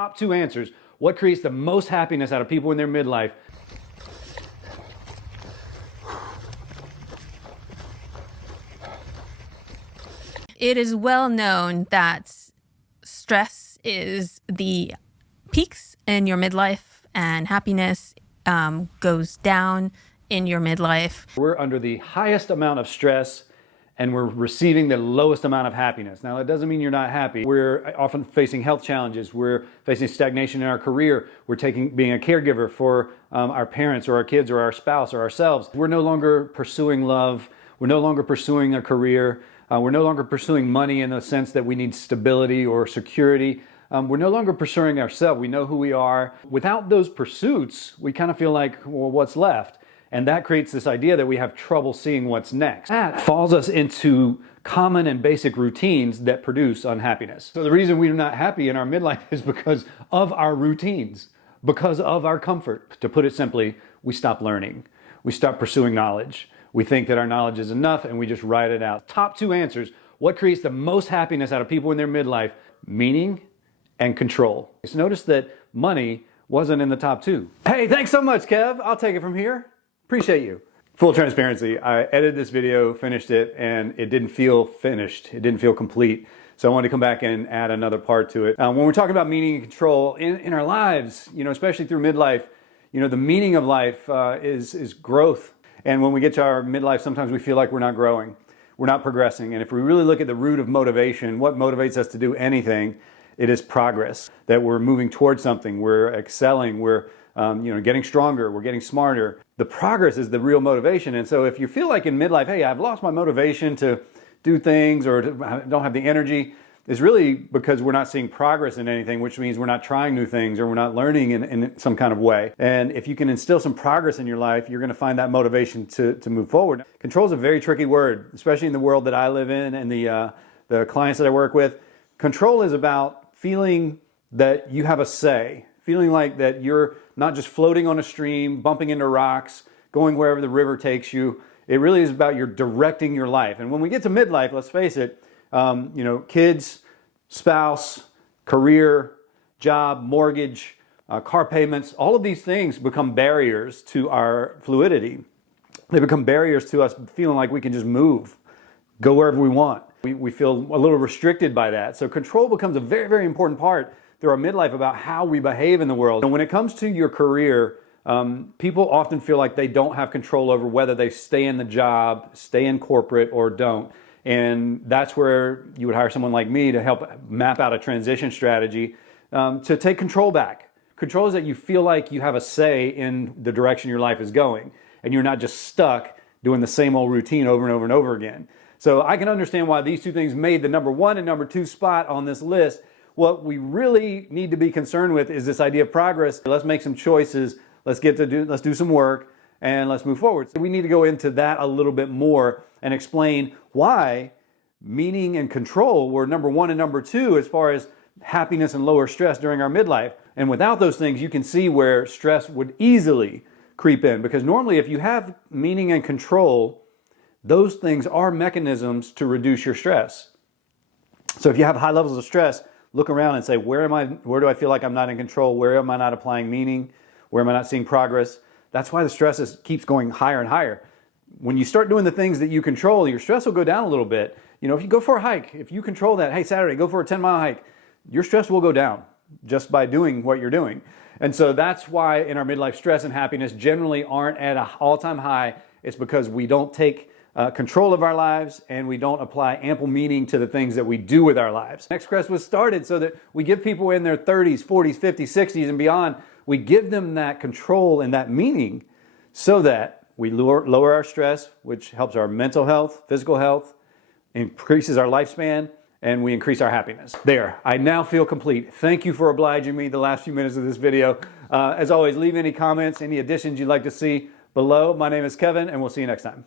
top 2 answers. What creates the most happiness out of people in their midlife? It is well known that stress is the peaks in your midlife and happiness goes down in your midlife. We're under the highest amount of stress and we're receiving the lowest amount of happiness. Now, that doesn't mean you're not happy. We're often facing health challenges. We're facing stagnation in our career. We're being a caregiver for our parents or our kids or our spouse or ourselves. We're no longer pursuing love. We're no longer pursuing a career. We're no longer pursuing money in the sense that we need stability or security. We're no longer pursuing ourselves. We know who we are. Without those pursuits, we kind of feel like, well, what's left? And that creates this idea that we have trouble seeing what's next. That falls us into common and basic routines that produce unhappiness. So the reason we're not happy in our midlife is because of our routines, because of our comfort. To put it simply, we stop learning. We stop pursuing knowledge. We think that our knowledge is enough and we just write it out. Top 2 answers. What creates the most happiness out of people in their midlife? Meaning and control. So notice that money wasn't in the top 2. Hey, thanks so much, Kev. I'll take it from here. Appreciate you. Full transparency, I edited this video, finished it, and it didn't feel finished. It didn't feel complete. So I wanted to come back and add another part to it. When we're talking about meaning and control in our lives, especially through midlife, the meaning of life is growth. And when we get to our midlife, sometimes we feel like we're not growing. We're not progressing. And if we really look at the root of motivation, what motivates us to do anything, it is progress. That we're moving towards something, we're excelling, we're getting stronger, we're getting smarter. The progress is the real motivation. And so if you feel like in midlife, hey, I've lost my motivation to do things or don't have the energy, it's really because we're not seeing progress in anything, which means we're not trying new things or we're not learning in some kind of way. And if you can instill some progress in your life, you're going to find that motivation to move forward. Control is a very tricky word, especially in the world that I live in and the clients that I work with. Control is about feeling that you have a say, feeling like that you're not just floating on a stream, bumping into rocks, going wherever the river takes you. It really is about you're directing your life. And when we get to midlife, let's face it, kids, spouse, career, job, mortgage, car payments, all of these things become barriers to our fluidity. They become barriers to us feeling like we can just move, go wherever we want. We feel a little restricted by that. So control becomes a very, very important part through our midlife about how we behave in the world. And when it comes to your career, people often feel like they don't have control over whether they stay in the job, stay in corporate, or don't. And that's where you would hire someone like me to help map out a transition strategy to take control back. Control is that you feel like you have a say in the direction your life is going, and you're not just stuck doing the same old routine over and over and over again. So I can understand why these 2 things made the number 1 and number 2 spot on this list. What we really need to be concerned with is this idea of progress. Let's make some choices. Let's do some work and let's move forward. So we need to go into that a little bit more and explain why meaning and control were number 1 and number 2 as far as happiness and lower stress during our midlife. And without those things, you can see where stress would easily creep in, because normally if you have meaning and control, those things are mechanisms to reduce your stress. So if you have high levels of stress, look around and say, where do I feel like I'm not in control? Where am I not applying meaning? Where am I not seeing progress? That's why the stress keeps going higher and higher. When you start doing the things that you control, your stress will go down a little bit. If you go for a hike, if you control that, hey, Saturday, go for a 10-mile hike, your stress will go down just by doing what you're doing. And so that's why in our midlife, stress and happiness generally aren't at an all-time high. It's because we don't take control of our lives and we don't apply ample meaning to the things that we do with our lives. Next CREST was started so that we give people in their 30s, 40s, 50s, 60s and beyond, we give them that control and that meaning so that we lower our stress, which helps our mental health, physical health, increases our lifespan, and we increase our happiness. There, I now feel complete. Thank you for obliging me the last few minutes of this video. As always, leave any comments, any additions you'd like to see below. My name is Kevin, and we'll see you next time.